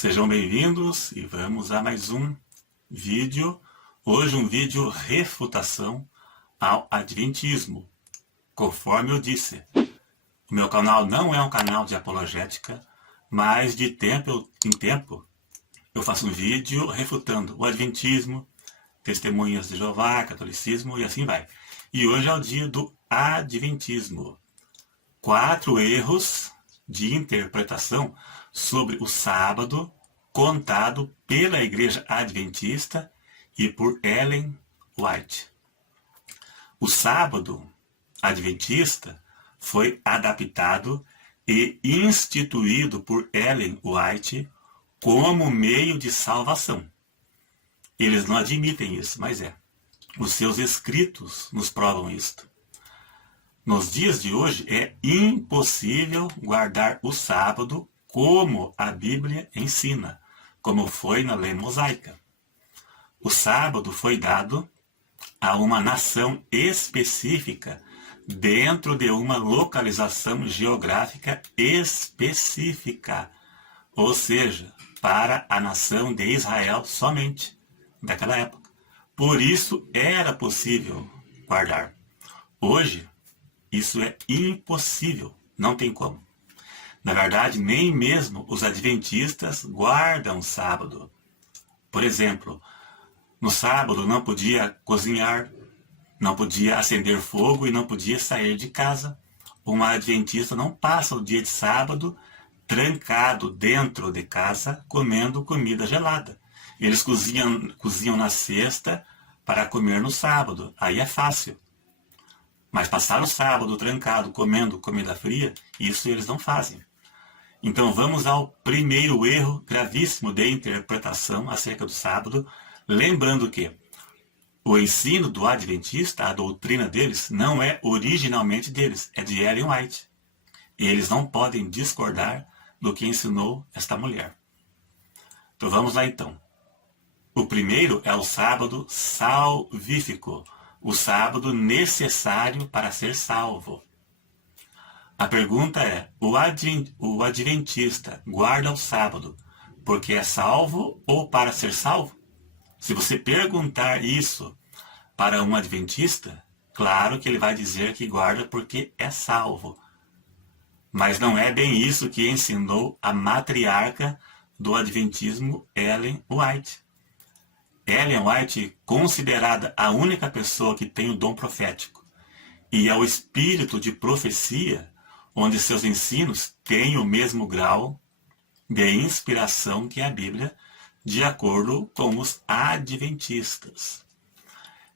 Sejam bem-vindos e vamos a mais um vídeo. Hoje um vídeo refutação ao Adventismo. Conforme eu disse, o meu canal não é um canal de apologética, mas de tempo em tempo eu faço um vídeo refutando o Adventismo, Testemunhas de Jeová, Catolicismo e assim vai. E hoje é o dia do Adventismo. 4 erros de interpretação sobre o sábado contado pela Igreja Adventista e por Ellen White. O sábado adventista foi adaptado e instituído por Ellen White como meio de salvação. Eles não admitem isso, mas é. Os seus escritos nos provam isto. Nos dias de hoje é impossível guardar o sábado como a Bíblia ensina, como foi na lei mosaica. O sábado foi dado a uma nação específica dentro de uma localização geográfica específica, ou seja, para a nação de Israel somente, daquela época. Por isso era possível guardar. Hoje, isso é impossível, não tem como. Na verdade, nem mesmo os adventistas guardam o sábado. Por exemplo, no sábado não podia cozinhar, não podia acender fogo e não podia sair de casa. Um adventista não passa o dia de sábado trancado dentro de casa comendo comida gelada. Eles cozinham na sexta para comer no sábado, aí é fácil. Mas passar o sábado trancado comendo comida fria, isso eles não fazem. Então vamos ao primeiro erro gravíssimo de interpretação acerca do sábado, lembrando que o ensino do adventista, a doutrina deles, não é originalmente deles, é de Ellen White. E eles não podem discordar do que ensinou esta mulher. Então vamos lá então. O primeiro é o sábado salvífico, o sábado necessário para ser salvo. A pergunta é, o adventista guarda o sábado porque é salvo ou para ser salvo? Se você perguntar isso para um adventista, claro que ele vai dizer que guarda porque é salvo. Mas não é bem isso que ensinou a matriarca do adventismo, Ellen White. Ellen White, considerada a única pessoa que tem o dom profético, e é o espírito de profecia, onde seus ensinos têm o mesmo grau de inspiração que a Bíblia, de acordo com os adventistas.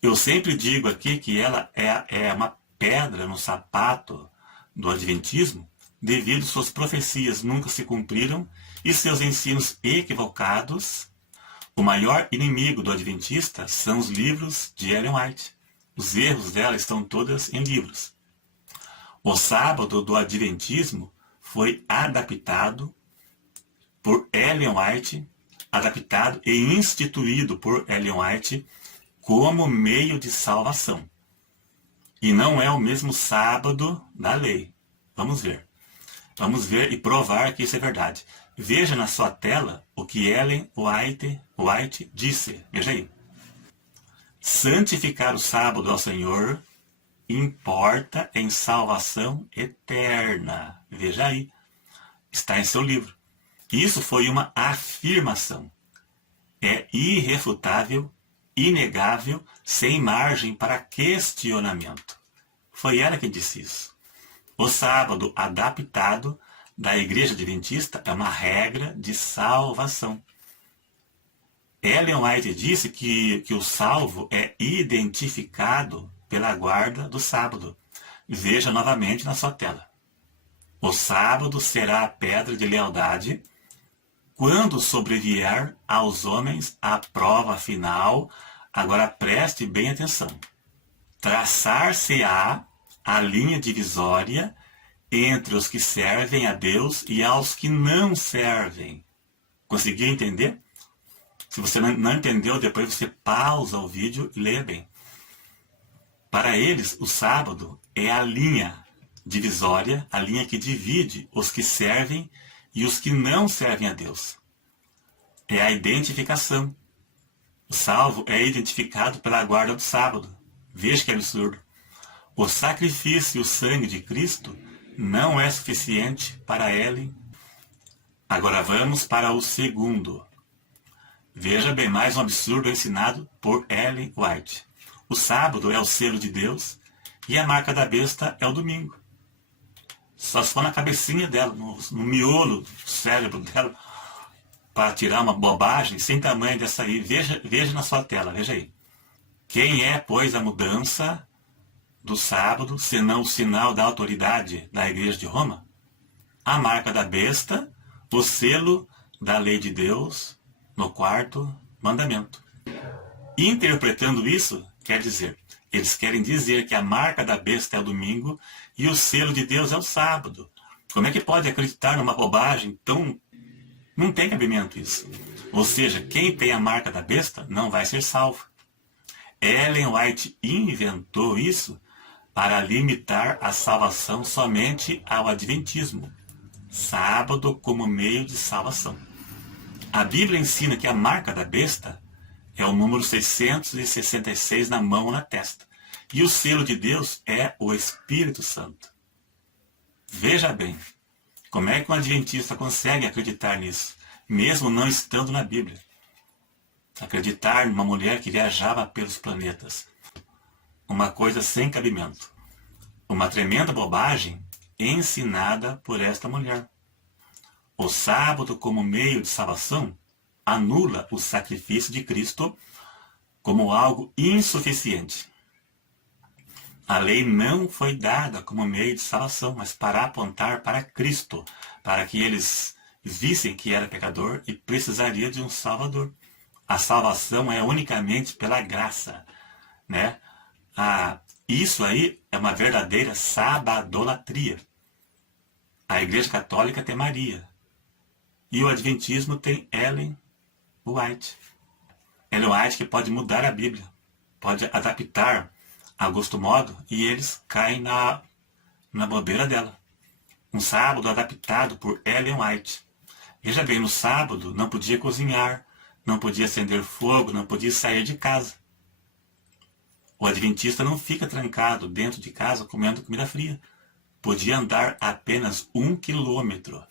Eu sempre digo aqui que ela é uma pedra no sapato do adventismo, devido suas profecias nunca se cumpriram e seus ensinos equivocados. O maior inimigo do adventista são os livros de Ellen White. Os erros dela estão todos em livros. O sábado do adventismo foi adaptado por Ellen White, adaptado e instituído por Ellen White como meio de salvação. E não é o mesmo sábado da lei. Vamos ver. Vamos ver e provar que isso é verdade. Veja na sua tela o que Ellen White disse. Veja aí. Santificar o sábado ao Senhor importa em salvação eterna. Veja aí. Está em seu livro. Isso foi uma afirmação. É irrefutável, inegável, sem margem para questionamento. Foi ela que disse isso. O sábado adaptado da Igreja Adventista é uma regra de salvação. Ellen White disse que o salvo é identificado pela guarda do sábado. Veja novamente na sua tela. O sábado será a pedra de lealdade quando sobrevier aos homens a prova final. Agora preste bem atenção. Traçar-se-á a linha divisória entre os que servem a Deus e aos que não servem. Conseguiu entender? Se você não entendeu, depois você pausa o vídeo e leia bem. Para eles, o sábado é a linha divisória, a linha que divide os que servem e os que não servem a Deus. é a identificação. O salvo é identificado pela guarda do sábado. Veja que absurdo. O sacrifício e o sangue de Cristo não é suficiente para Ellen. Agora vamos para o segundo. Veja bem, mais um absurdo ensinado por Ellen White. O sábado é o selo de Deus e a marca da besta é o domingo. Só se for na cabecinha dela, no miolo do cérebro dela, para tirar uma bobagem sem tamanho dessa aí. Veja na sua tela, veja aí. Quem é, pois, a mudança do sábado, senão o sinal da autoridade da Igreja de Roma? A marca da besta, o selo da lei de Deus no quarto mandamento. Interpretando isso, quer dizer, eles querem dizer que a marca da besta é o domingo e o selo de Deus é o sábado. Como é que pode acreditar numa bobagem tão... Não tem cabimento isso. Ou seja, quem tem a marca da besta não vai ser salvo. Ellen White inventou isso para limitar a salvação somente ao adventismo. Sábado como meio de salvação. A Bíblia ensina que a marca da besta é o número 666 na mão ou na testa. E o selo de Deus é o Espírito Santo. Veja bem, como é que um adventista consegue acreditar nisso, mesmo não estando na Bíblia? Acreditar numa mulher que viajava pelos planetas. Uma coisa sem cabimento. Uma tremenda bobagem ensinada por esta mulher. O sábado como meio de salvação anula o sacrifício de Cristo como algo insuficiente. A lei não foi dada como meio de salvação, mas para apontar para Cristo, para que eles vissem que era pecador e precisaria de um Salvador. A salvação é unicamente pela graça, né? Isso aí é uma verdadeira sabadolatria. A Igreja Católica tem Maria e o Adventismo tem Ellen White. Ellen White que pode mudar a Bíblia, pode adaptar a gosto modo e eles caem na bobeira dela. Um sábado adaptado por Ellen White. Veja bem, no sábado não podia cozinhar, não podia acender fogo, não podia sair de casa. O adventista não fica trancado dentro de casa comendo comida fria. Podia andar apenas 1 quilômetro.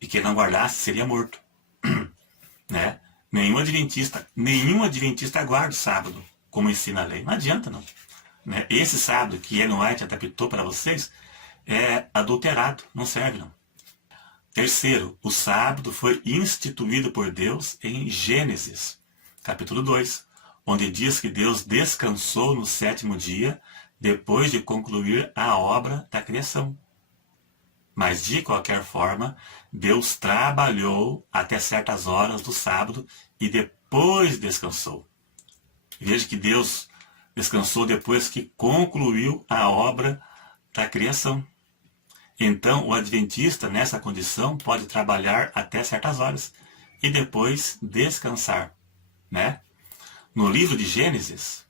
E quem não guardasse seria morto. Né? Nenhum adventista guarda o sábado, como ensina a lei. Não adianta, não. Né? Esse sábado que Ellen White adaptou para vocês é adulterado, não serve, não. Terceiro, o sábado foi instituído por Deus em Gênesis, capítulo 2, onde diz que Deus descansou no 7º dia, depois de concluir a obra da criação. Mas, de qualquer forma, Deus trabalhou até certas horas do sábado e depois descansou. Veja que Deus descansou depois que concluiu a obra da criação. Então, o adventista, nessa condição, pode trabalhar até certas horas e depois descansar, né? No livro de Gênesis,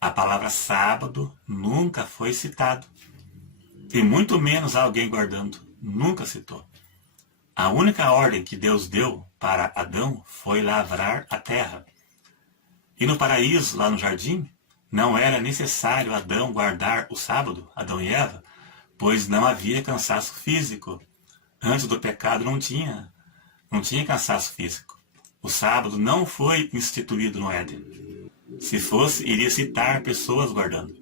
a palavra sábado nunca foi citado. E muito menos alguém guardando. Nunca citou. A única ordem que Deus deu para Adão foi lavrar a terra. E no paraíso, lá no jardim, não era necessário Adão guardar o sábado, Adão e Eva, pois não havia cansaço físico. Antes do pecado não tinha cansaço físico. O sábado não foi instituído no Éden. Se fosse, iria citar pessoas guardando.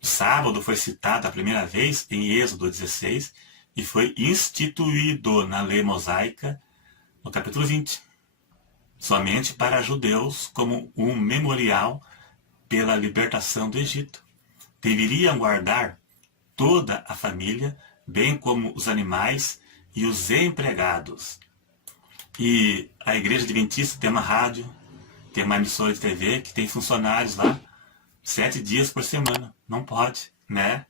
O sábado foi citado a primeira vez em Êxodo 16 e foi instituído na lei mosaica no capítulo 20. Somente para judeus como um memorial pela libertação do Egito. Deveriam guardar toda a família, bem como os animais e os empregados. E a Igreja Adventista tem uma rádio, tem uma emissora de TV que tem funcionários lá 7 dias por semana. Não pode, né?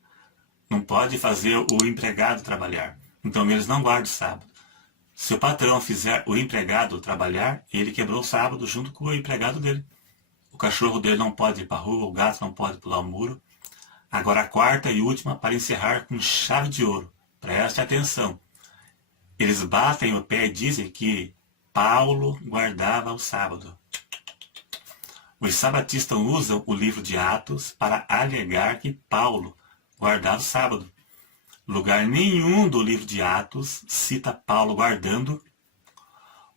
Não pode fazer o empregado trabalhar. Então eles não guardam o sábado. Se o patrão fizer o empregado trabalhar, ele quebrou o sábado junto com o empregado dele. O cachorro dele não pode ir para a rua, o gato não pode pular o muro. Agora a quarta e última para encerrar com chave de ouro. Preste atenção. Eles batem o pé e dizem que Paulo guardava o sábado. Os sabatistas usam o livro de Atos para alegar que Paulo guardava o sábado. Lugar nenhum do livro de Atos cita Paulo guardando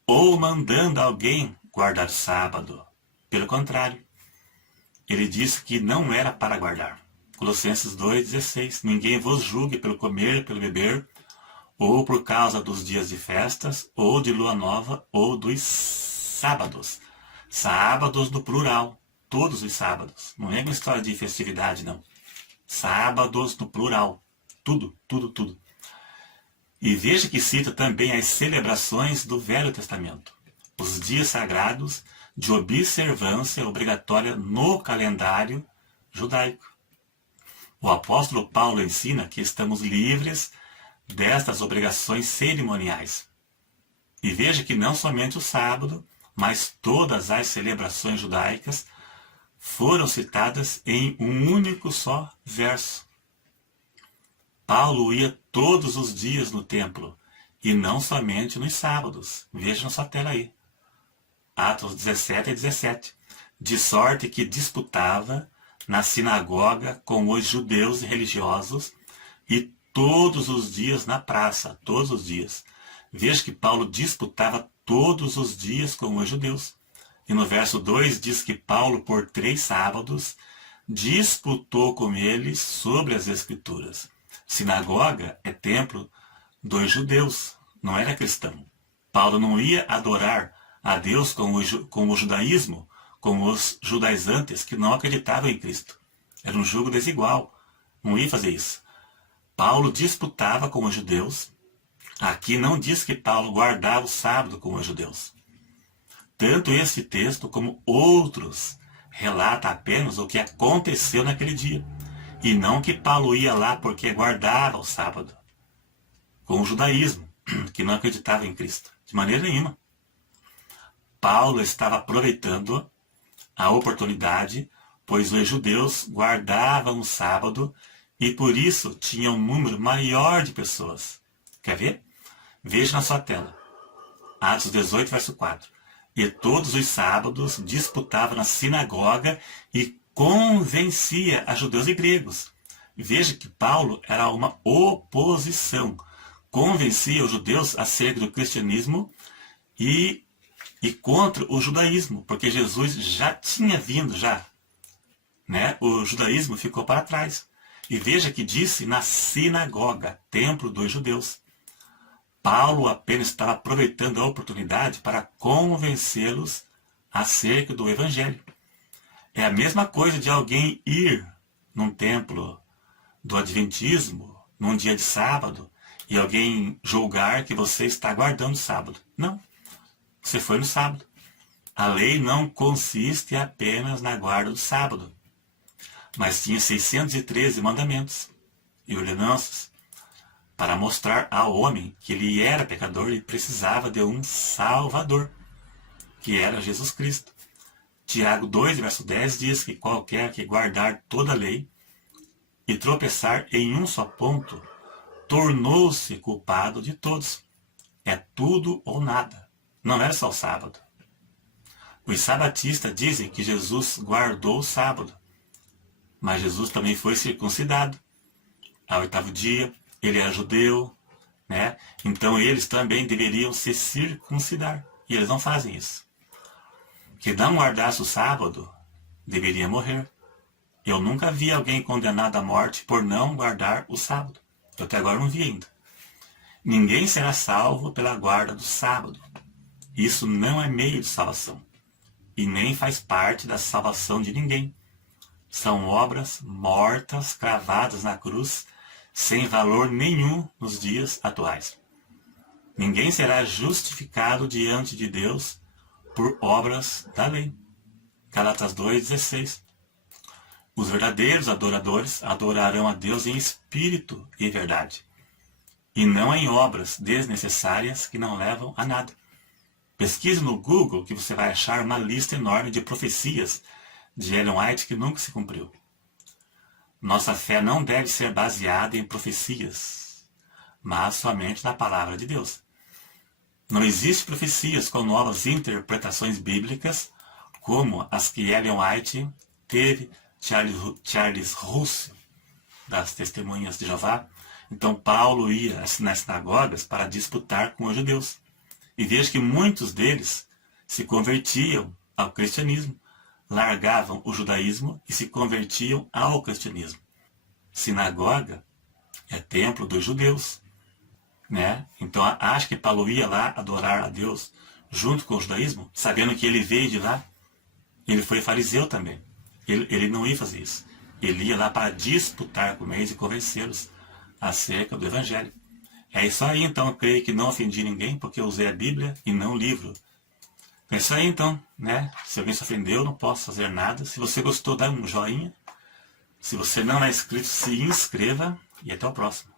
ou mandando alguém guardar o sábado. Pelo contrário, ele disse que não era para guardar. Colossenses 2,16. Ninguém vos julgue pelo comer, pelo beber, ou por causa dos dias de festas, ou de lua nova, ou dos sábados. Sábados no plural. Todos os sábados. Não é uma história de festividade, não. Sábados no plural. Tudo, tudo, tudo. E veja que cita também as celebrações do Velho Testamento. Os dias sagrados de observância obrigatória no calendário judaico. O apóstolo Paulo ensina que estamos livres destas obrigações cerimoniais. E veja que não somente o sábado, mas todas as celebrações judaicas foram citadas em um único só verso. Paulo ia todos os dias no templo, e não somente nos sábados. Vejam sua tela aí. Atos 17 e 17. De sorte que disputava na sinagoga com os judeus e religiosos, e todos os dias na praça, todos os dias. Veja que Paulo disputava todos os dias com os judeus. E no verso 2 diz que Paulo, por 3 sábados, disputou com eles sobre as Escrituras. Sinagoga é templo dos judeus, não era cristão. Paulo não ia adorar a Deus com o judaísmo, com os judaizantes que não acreditavam em Cristo. Era um jugo desigual, não ia fazer isso. Paulo disputava com os judeus. Aqui não diz que Paulo guardava o sábado com os judeus. Tanto esse texto como outros relata apenas o que aconteceu naquele dia, e não que Paulo ia lá porque guardava o sábado, com o judaísmo, que não acreditava em Cristo, de maneira nenhuma. Paulo estava aproveitando a oportunidade, pois os judeus guardavam o sábado e por isso tinha um número maior de pessoas. Quer ver? Veja na sua tela. Atos 18, verso 4. E todos os sábados disputava na sinagoga e convencia a judeus e gregos. Veja que Paulo era uma oposição. Convencia os judeus acerca do cristianismo e contra o judaísmo, porque Jesus já tinha vindo, né? O judaísmo ficou para trás. E veja que disse na sinagoga, templo dos judeus. Paulo apenas estava aproveitando a oportunidade para convencê-los acerca do evangelho. É a mesma coisa de alguém ir num templo do adventismo, num dia de sábado, e alguém julgar que você está guardando o sábado. Não. Você foi no sábado. A lei não consiste apenas na guarda do sábado, mas tinha 613 mandamentos e ordenanças para mostrar ao homem que ele era pecador e precisava de um Salvador, que era Jesus Cristo. Tiago 2, verso 10 diz que qualquer que guardar toda a lei e tropeçar em um só ponto, tornou-se culpado de todos. É tudo ou nada. Não era só o sábado. Os sabatistas dizem que Jesus guardou o sábado, mas Jesus também foi circuncidado ao 8º dia. Ele era judeu, né? Então eles também deveriam se circuncidar. E eles não fazem isso. Que não guardasse o sábado, deveria morrer. Eu nunca vi alguém condenado à morte por não guardar o sábado. Eu até agora não vi ainda. Ninguém será salvo pela guarda do sábado. Isso não é meio de salvação. E nem faz parte da salvação de ninguém. São obras mortas, cravadas na cruz, sem valor nenhum nos dias atuais. Ninguém será justificado diante de Deus por obras da lei. Gálatas 2,16. Os verdadeiros adoradores adorarão a Deus em espírito e verdade, e não em obras desnecessárias que não levam a nada. Pesquise no Google que você vai achar uma lista enorme de profecias de Ellen White que nunca se cumpriu. Nossa fé não deve ser baseada em profecias, mas somente na palavra de Deus. Não existem profecias com novas interpretações bíblicas, como as que Ellen White teve, Charles Russell, das Testemunhas de Jeová. Então Paulo ia nas sinagogas para disputar com os judeus. E veja que muitos deles se convertiam ao cristianismo, largavam o judaísmo e se convertiam ao cristianismo. Sinagoga é templo dos judeus, né? Então acho que Paulo ia lá adorar a Deus junto com o judaísmo, sabendo que ele veio de lá. Ele foi fariseu também. Ele não ia fazer isso. Ele ia lá para disputar com eles e convencê-los acerca do Evangelho. É isso aí, então. Eu creio que não ofendi ninguém, porque eu usei a Bíblia e não o livro. É isso aí, então, né? Se alguém se ofendeu, não posso fazer nada. Se você gostou, dá um joinha. Se você não é inscrito, se inscreva. E até o próximo.